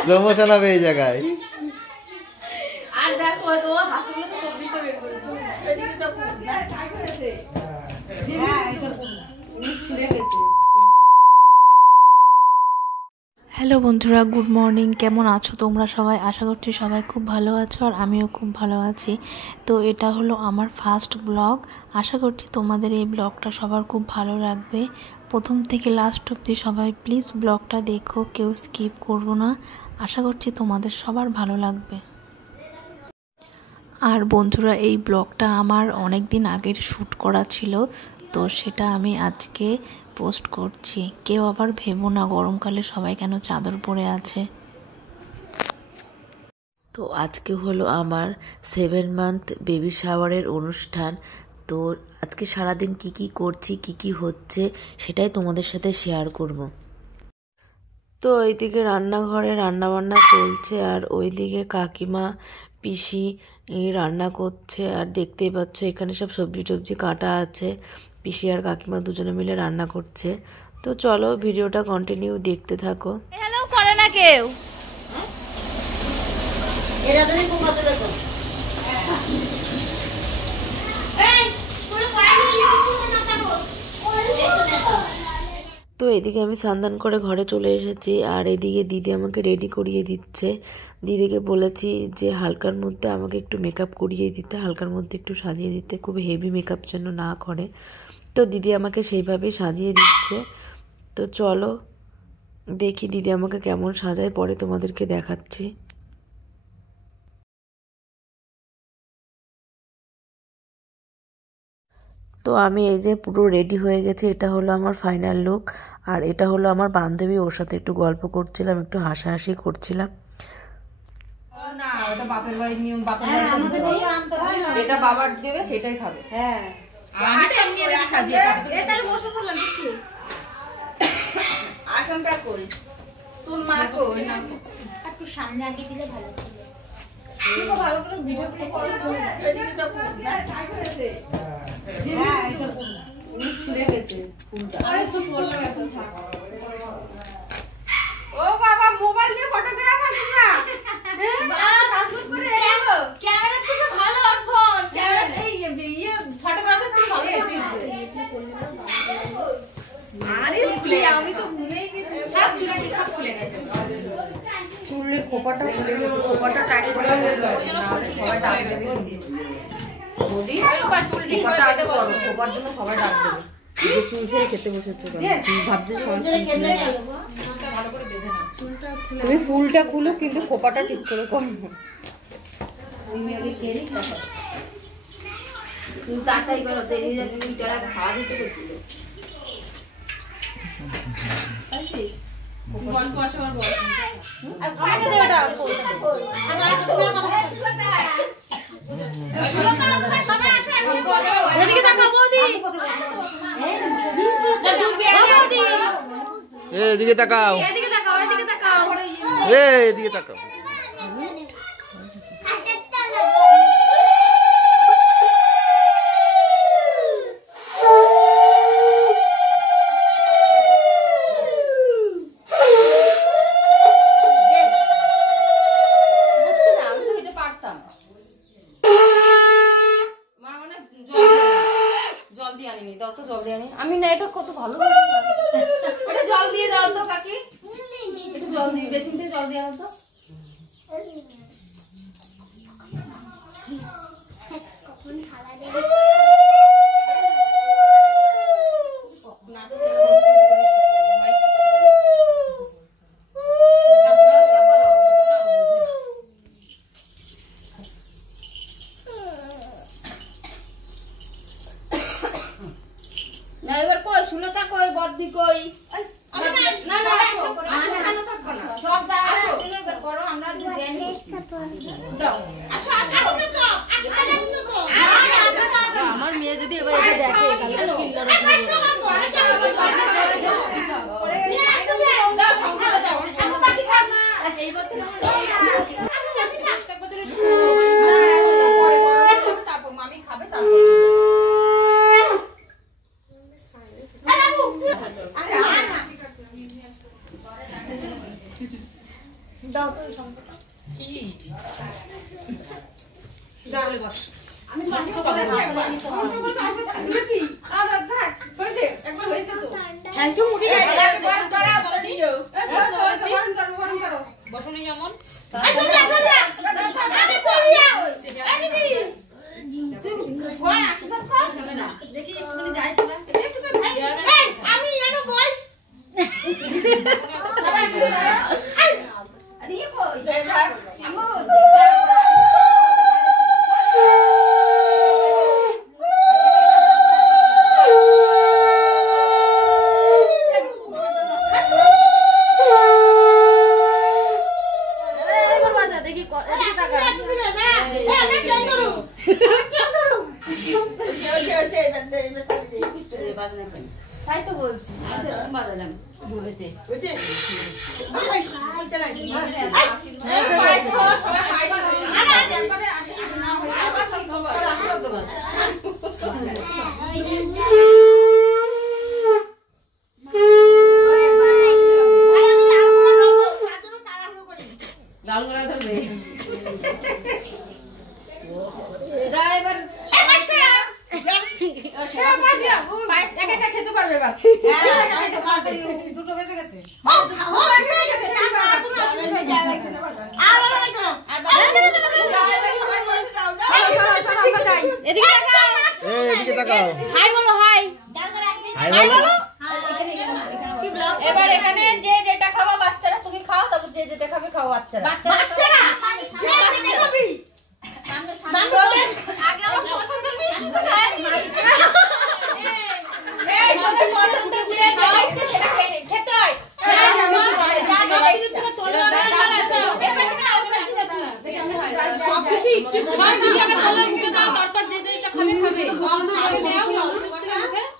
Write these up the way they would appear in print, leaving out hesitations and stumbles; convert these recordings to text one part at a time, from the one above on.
Slow motion হবে এই জায়গায়। আর দেখো তো হাসিগুলো তো 24টা বের করে হ্যালো বন্ধুরা, গুড মর্নিং। কেমন আছো তোমরা সবাই? আশা করছি সবাই খুব ভালো আছো আর আমিও খুব ভালো আছি। তো এটা হলো আমার ফার্স্ট ব্লগ। আশা করছি তোমাদের এই ব্লগটা সবার খুব ভালো লাগবে। প্রথম থেকে লাস্ট অবধি সবাই প্লিজ ব্লগটা দেখো, কেউ স্কিপ করবো না। আশা করছি তোমাদের সবার ভালো লাগবে। আর বন্ধুরা, এই ব্লগটা আমার অনেক দিন আগের শ্যুট করা ছিল, তো সেটা আমি আজকে পোস্ট করছি। কেউ আবার ভেবো না গরমকালে সবাই কেন চাদর পরে আছে। তো আজকে হলো আমার 7 মান্থ বেবি শাওয়ারের অনুষ্ঠান। তো আজকে সারাদিন কি করছি, কি হচ্ছে সেটাই তোমাদের সাথে শেয়ার করব। তো এইদিকে রান্নাঘরে রান্নাবান্না চলছে আর ওইদিকে কাকিমা পিসি রান্না করছে। আর দেখতেই পাচ্ছ এখানে সব সবজি কাটা আছে। পিসি আর কাকিমা দুজনে মিলে রান্না করছে। তো চলো ভিডিওটা কন্টিনিউ দেখতে থাকো। হ্যালো করে না কেউ। এরা তো পোকা তুলে তো। এই পুরো পড়া নিয়ে কিছু না করো। তো এদিকে আমি স্নান করে ঘরে চলে এসেছি আর এদিকে দিদি আমাকে রেডি করিয়ে দিচ্ছে। দিদিকে বলেছি যে হালকার মধ্যে আমাকে একটু মেকআপ করিয়ে দিতে, হালকার মধ্যে একটু সাজিয়ে দিতে, খুব হেভি মেকআপ যেন না করে। তো দিদি আমাকে সেইভাবেই সাজিয়ে দিচ্ছে। তো চলো দেখি দিদি আমাকে কেমন সাজায়, পরে তোমাদেরকে দেখাচ্ছি। তো আমি এই যে পুরো রেডি হয়ে গেছি, এটা হলো আমার ফাইনাল লুক। আর এটা হলো আমার বান্ধবী, ওর সাথে একটু গল্প করছিলাম, একটু হাসাহাসি করছিলাম। না, ওটা বাপের বাড়ির নিয়ম, বাপের বাড়ি আমাদের নিয়ে আনতে হয় না। যেটা বাবার দেবে সেটাই খাবে। হ্যাঁ, আমি তো এমনি এনে সাজিয়ে খাবো। এ তাহলে বসে পড়লাম কিছু। আসনটা কই? তোর মা কই? না একটু সামনে আগে দিলে ভালো ছিল। তুমি ভালো করে ভিডিও করো তো। এদিকে তো না হয়েছে। হ্যাঁ, এসব উনি ছুঁড়ে গেছে ফুলটা। আরে তো বললাম এখন থাক। ও বাবা, মোবাইল দিয়ে ফটোগ্রাফার তোমরা? হ্যাঁ, সাজগোজ করে এলো। ক্যামেরা থেকে ভালো আর ফোন। ক্যামেরা এই ফটোগ্রাফার থেকে ভালো এডিট। আরে আমি তো ভুলেই গেছি। সব চুলটি সব খুলে গেছে। চুলের খোপাটা খুলে গেছে। খোপাটা টাইট করে দিতে হবে, না হলে সবাই ডাক দেবে। বডি আর চুলটি খোপাটা আগে করো, খোপার জন্য সবাই ডাক দেবে। যে চুল ছেড়ে খেতে বসেছো কেন? তুমি ভাবছো সবাই খেলে চুলটা ভালো করে বেঁধে নাও। চুলটা খুলে তুমি ফুলটা খুলো, কিন্তু খোপাটা ঠিক করে করো। ওই মেয়েকে কেড়ে দেখো। তুমি তাড়াতাড়ি করো, দেরি হয়ে যাবে। তুমি যারা খাওয়া দিতে গেছিল। আসি গল্প আসবার বল। আর খাওয়া দে ওটা। এদিকে তাকাও বৌদি। এদিকে তাকাও, এদিকে তাকাও, এদিকে তাকাও। এদিকে তাকাও। আমি না, এটা কত ভালো। এটা জল দিয়ে দাও তো কাকি, একটু জল দিয়ে বেসিন দিয়ে জল দিয়ে দাও তো। না এবার কই সুলতা কই বদ্দি কই? না না সব জায়গায় এবার করো, আমরা জানি। দাও আসো আসো তো, আসো তো। আমার মেয়ে যদি এবার এটা দেখে তাহলে চিল্লার দাও সংখ্যাটা দাও। এই বছর তারপর মামি খাবে, তারপর দাও তো সম্পর্ক যা বলে বস আমি সঠিক কথা বলছি আর থাক হইছে একবার হইছে তো থ্যাঙ্ক ইউ মুখে একবার করা তো দিও গরম করো বসুনি যেমন আরে চলিয়া এ দিদি কোন আশীর্বাদ কর না দেখি একটুখানি যাই শালা একটু এই আমি জানো বল আরে ये কই আমো তাই তো বলছি বাজালাম বলেছে বুঝে পায়েস খাওয়া সবাই পায়েস না একবারে না হই আবার সব খাবার লাল গোলা ধরবে ড্রাইভার পায়েস একা একা খেতে পারবে এবার দুটো বেজে গেছে এদিকে তাকাও হাই বলো হাই হাই বলো এবার এখানে যে যেটা খাওয়া বাচ্চারা তুমি খাও তারপর যে যেটা খাবে খাও বাচ্চারা বাচ্চারা যে যেটা খাবি আগে আমার পছন্দের মিষ্টি তো খাই এই তোদের পছন্দের যে যা ইচ্ছে সেটা খেতে হয় যা যা কিছু থেকে তোর সব কিছু সব কিছু আগে তোলা মুখে দাও তারপর যে যেটা খাবে খাবে আগে নাও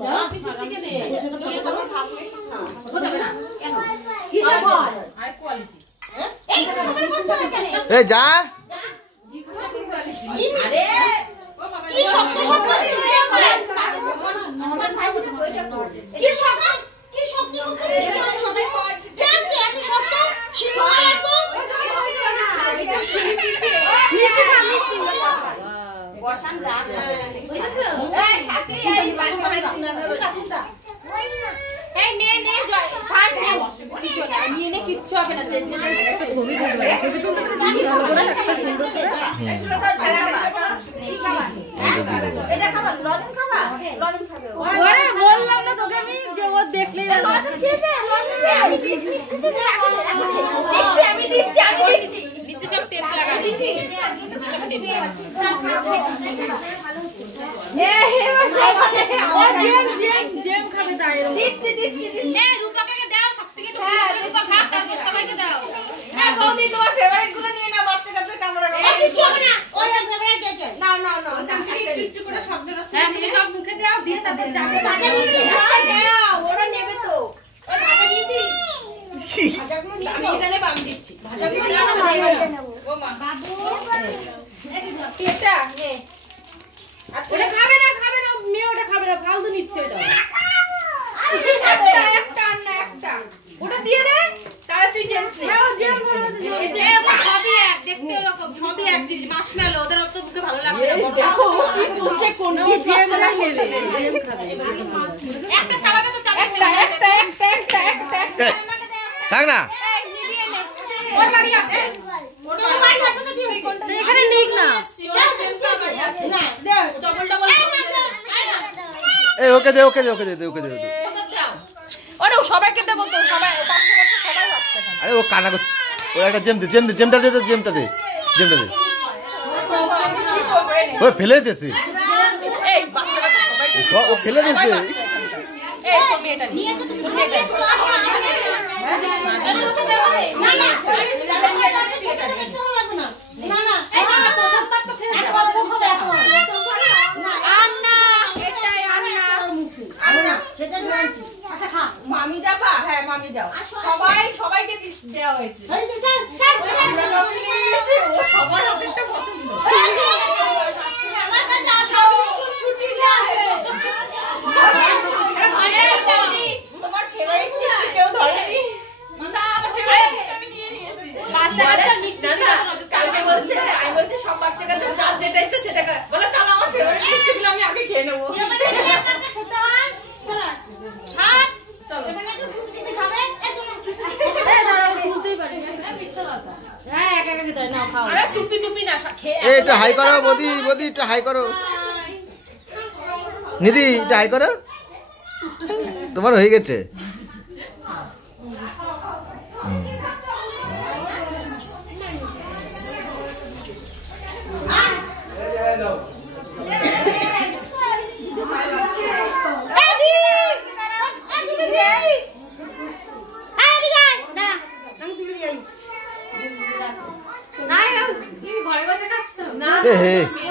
দাও কিছু থেকে দে নিয়ে তোমার খাবে বুঝবে না কেন কিসের ভয় আর কোয়ালিটি এই খাবার বন্ধ হয় কেন এই যা আরে কি শক্ত শক্ত দিয়ে আমার ভাই বলে কইটা কর কি শক্ত শক্ত সবাই পারছে জানছে এত শক্ত শিখা মিষ্টি বসান রাত বুঝেছো এই সাথে এই বাসা এই নে নে জয় শার্ট নে কিছু না নিয়ে নে কিচ্ছু হবে না টেনশন একটা ঘুমি ধরবে এটা খাবা লজেন খাবা লজেন খাবে ওরে বললাম না তোকে আমি যে ও দেখলেই লজেন ছেড়ে দে আমি দিচ্ছি নিচে সব টেপ লাগা দিচ্ছি নিচে সব টেপ লাগা এবার খাবে ও জেম খাবে তাই দিচ্ছি এ রূপাকে দাও সবথেকে রূপা খা তারপর সবাইকে দাও এ বৌদি তোমার ফেভারিট গুলো নিয়ে নাও বাচ্চা কাছে কামড়া দাও কিছু হবে না ওই ফেভারিট দেখে না একটু করে শব্দ রাস্তা হ্যাঁ তুমি সব মুখে দাও দিয়ে তারপর যাবে ভাজা দাও ওরা নেবে তো ওই ভাজা দিয়েছি ভাজাগুলো আমি এখানে বাম দিচ্ছি ভাজাগুলো নেব ও মা বাবু এটা নে ওটা খাবে না মেয়ে ওটা খাবে না ফালতু নিচ্ছে এটা একটা ওটা দিয়ে দে তাহলে তুই জেমস নে এটা সবই এক দেখতে এরকম সবই এক জিনিস মাশমেলো ওদের অত মুখে ভালো লাগবে না দেখো কি করছে কোন কি জেমরা নেবে জেম খাবে একটা চাবাবে তো চাবে একটা থাক না এই মিলিয়ে নে ওর বাড়ি আছে তোর বাড়ি আছে তো তুই কোনটা এখানে নিক না না দে ডবল এই ওকে দে আরে ও সবাইকে দেব তো সবাই সবাই বাচ্চা আরে ও কানা করছে ও একটা জেমটা দে ও ফেলে দিয়েছে এই বাচ্চাটা সবাই ও ফেলে দিয়েছে এই তুমি এটা নিয়েছো তুমি এটা না প্রথম পাত তো খেয়ে একবার মুখে দেখো আন্না এটাই আন্না সেটা জানছি আচ্ছা খা মামি যাবা হ্যাঁ মামি যাও সবাইকে দেওয়া হয়েছে এই যে স্যার আমরা মামি নিয়েছি ও সবার একটা পছন্দ আমার কাছে সব স্কুল ছুটি যায় একটু হাই করো মোদি, মোদি একটু হাই করো। নিধি একটু হাই করো, তোমার হয়ে গেছে।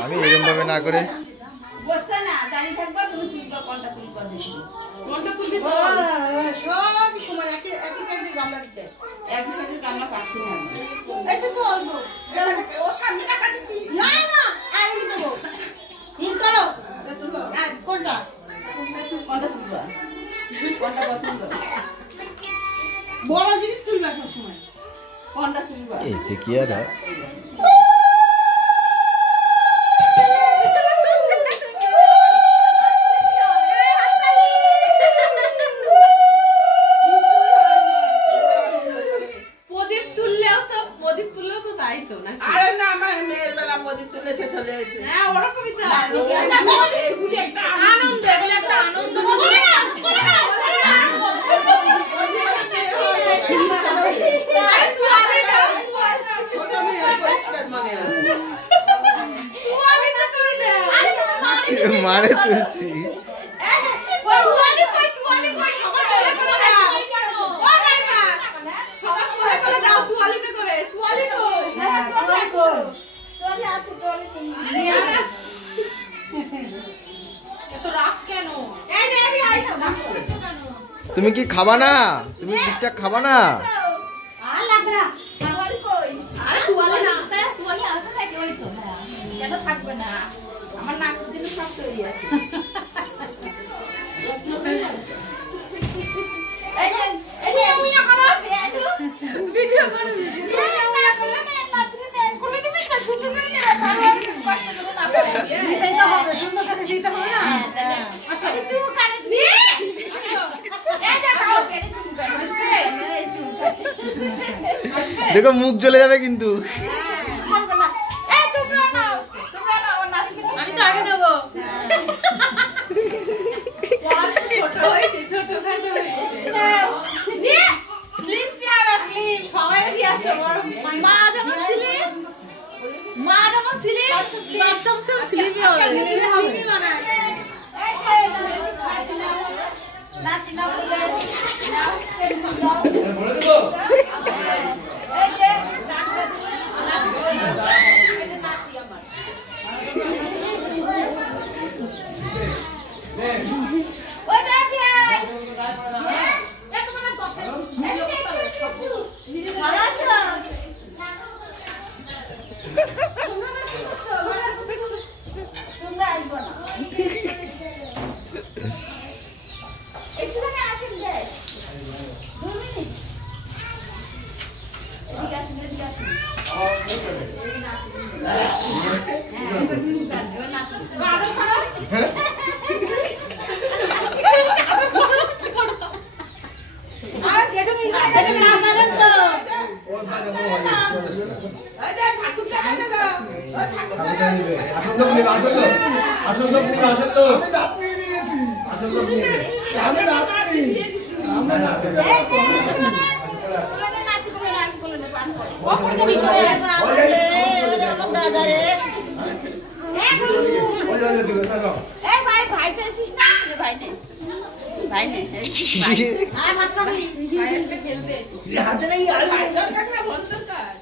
আমি এরকম ভাবে না করে বড় জিনিস তুলবা সবসময়, কোনটা তুলবা? এতে কি আর মারে তুলছি। তুমি কি খাবা না? তুমি ঠিকঠাক খাবা না? আমার নাক দিলে সব তৈরি আছে। ভিডিও করে দেখো মুখ জ্বলে যাবে কিন্তু। আমি তো আগে দেবো।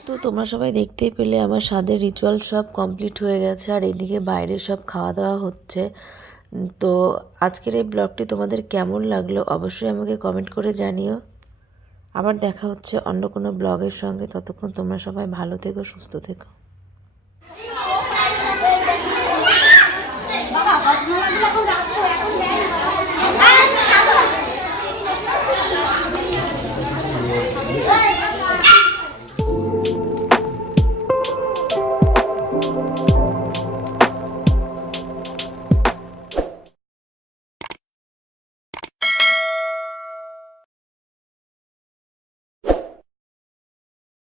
তো তোমরা সবাই দেখতেই পেলে আমার স্বাদের রিচুয়াল সব কমপ্লিট হয়ে গেছে, আর এদিকে বাইরে সব খাওয়া দাওয়া হচ্ছে। তো আজকের এই ব্লগটি তোমাদের কেমন লাগলো অবশ্যই আমাকে কমেন্ট করে জানিও। আবার দেখা হচ্ছে অন্য কোনো ব্লগের সঙ্গে। ততক্ষণ তোমরা সবাই ভালো থেকো, সুস্থ থেকো।